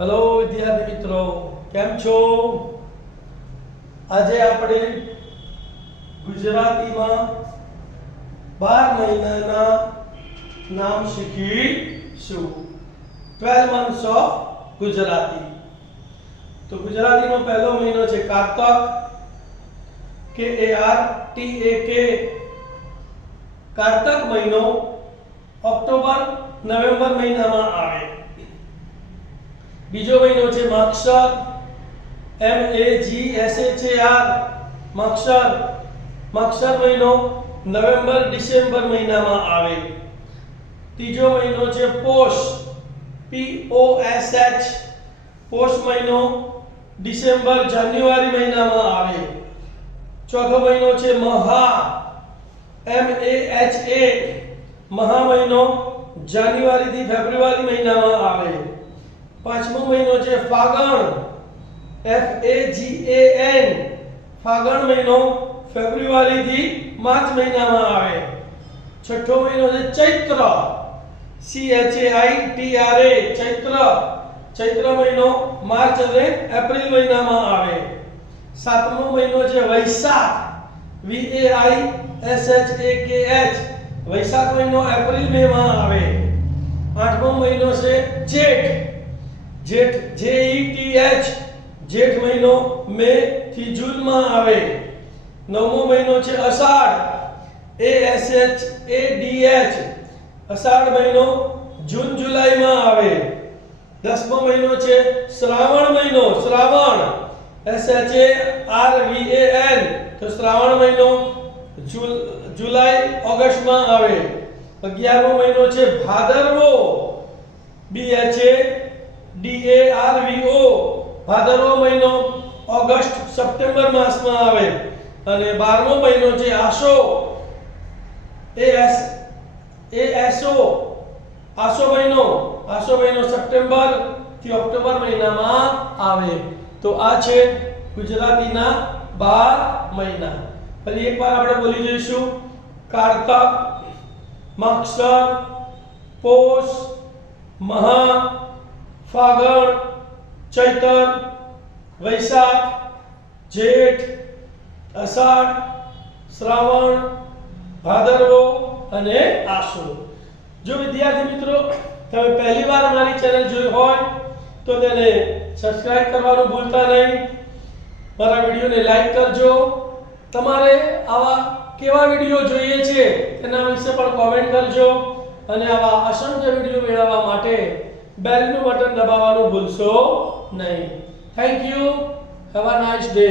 Hello विद्यार्थी मित्रों, केम छो? आज આપણે ગુજરાતીમાં 12 મહિનાના નામ શીખીશું. 12 months of ગુજરાતી. તો ગુજરાતીનો પહેલો મહિનો છે કારતક, KARTAK. કારતક મહિનો ઓક્ટોબર નવેમ્બર મહિનામાં આવે. બીજો મહિનો છે માગશર, MAGSHAR. માગશર. માગશર મહિનો નવેમ્બર ડિસેમ્બર મહિનામાં આવે. ત્રીજો મહિનો છે પોષ, POSH. પોષ મહિનો ડિસેમ્બર જાન્યુઆરી મહિનામાં આવે. ચોથો મહિનો છે મહા, MAHA. મહા મહિનો જાન્યુઆરી થી ફેબ્રુઆરી મહિનામાં આવે. પાંચમો મહિનો છે ફાગણ, FAGAN. ફાગણ મહિનો ફેબ્રુઆરી થી માર્ચ મહિનામાં આવે. છઠ્ઠો મહિનો છે ચૈત્ર, CHAITRA. ચૈત્ર. ચૈત્ર મહિનો માર્ચ અને એપ્રિલ મહિનામાં આવે. સાતમો મહિનો છે વૈશાખ, VAISHAKH. વૈશાખ મહિનો એપ્રિલ મેમાં આવે. આઠમો મહિનો છે જેઠ, જેઠ JETH. જેઠ મહિનો મે થી જૂન માં આવે. નવમો મહિનો છે અષાઢ, ASHADH. અષાઢ મહિનો જૂન જુલાઈ માં આવે. દસમો મહિનો છે શ્રાવણ મહિનો, શ્રાવણ, SHARVAN. તો શ્રાવણ મહિનો જુલાઈ ઓગસ્ટ માં આવે. 11મો મહિનો છે ભાદરવો, BHADARVO. ભાદરવો મહિનો ઓગસ્ટ સપ્ટેમ્બર માસમાં આવે. અને 12મો મહિનો છે આસો, ASO. આસો મહિનો, આસો મહિનો સપ્ટેમ્બર થી ઓક્ટોબર મહિનામાં આવે. તો આ છે ગુજરાતીના 12 મહિના. ફરી એકવાર આપણે બોલી જોઈશું. કારતક, માગશર, પોષ, મહા, ફાગણ, ચૈત્ર, વૈશાખ, જેઠ, અષાઢ, શ્રાવણ, ભાદરવો અને આસો. જો વિદ્યાર્થી મિત્રો તમે પહેલીવાર મારી ચેનલ જોઈ હોય તો તેને સબસ્ક્રાઇબ કરવાનું ભૂલતા નહીં. મારા વિડિયોને લાઈક કરજો. તમારે આવા કેવા વિડિયો જોઈએ છે તેના વિશે પણ કોમેન્ટ કરજો. અને આવા અસંખ્ય વિડિયો મેળવવા માટે બેલનું બટન દબાવવાનું ભૂલશો નહીં. Thank you. Have a nice day.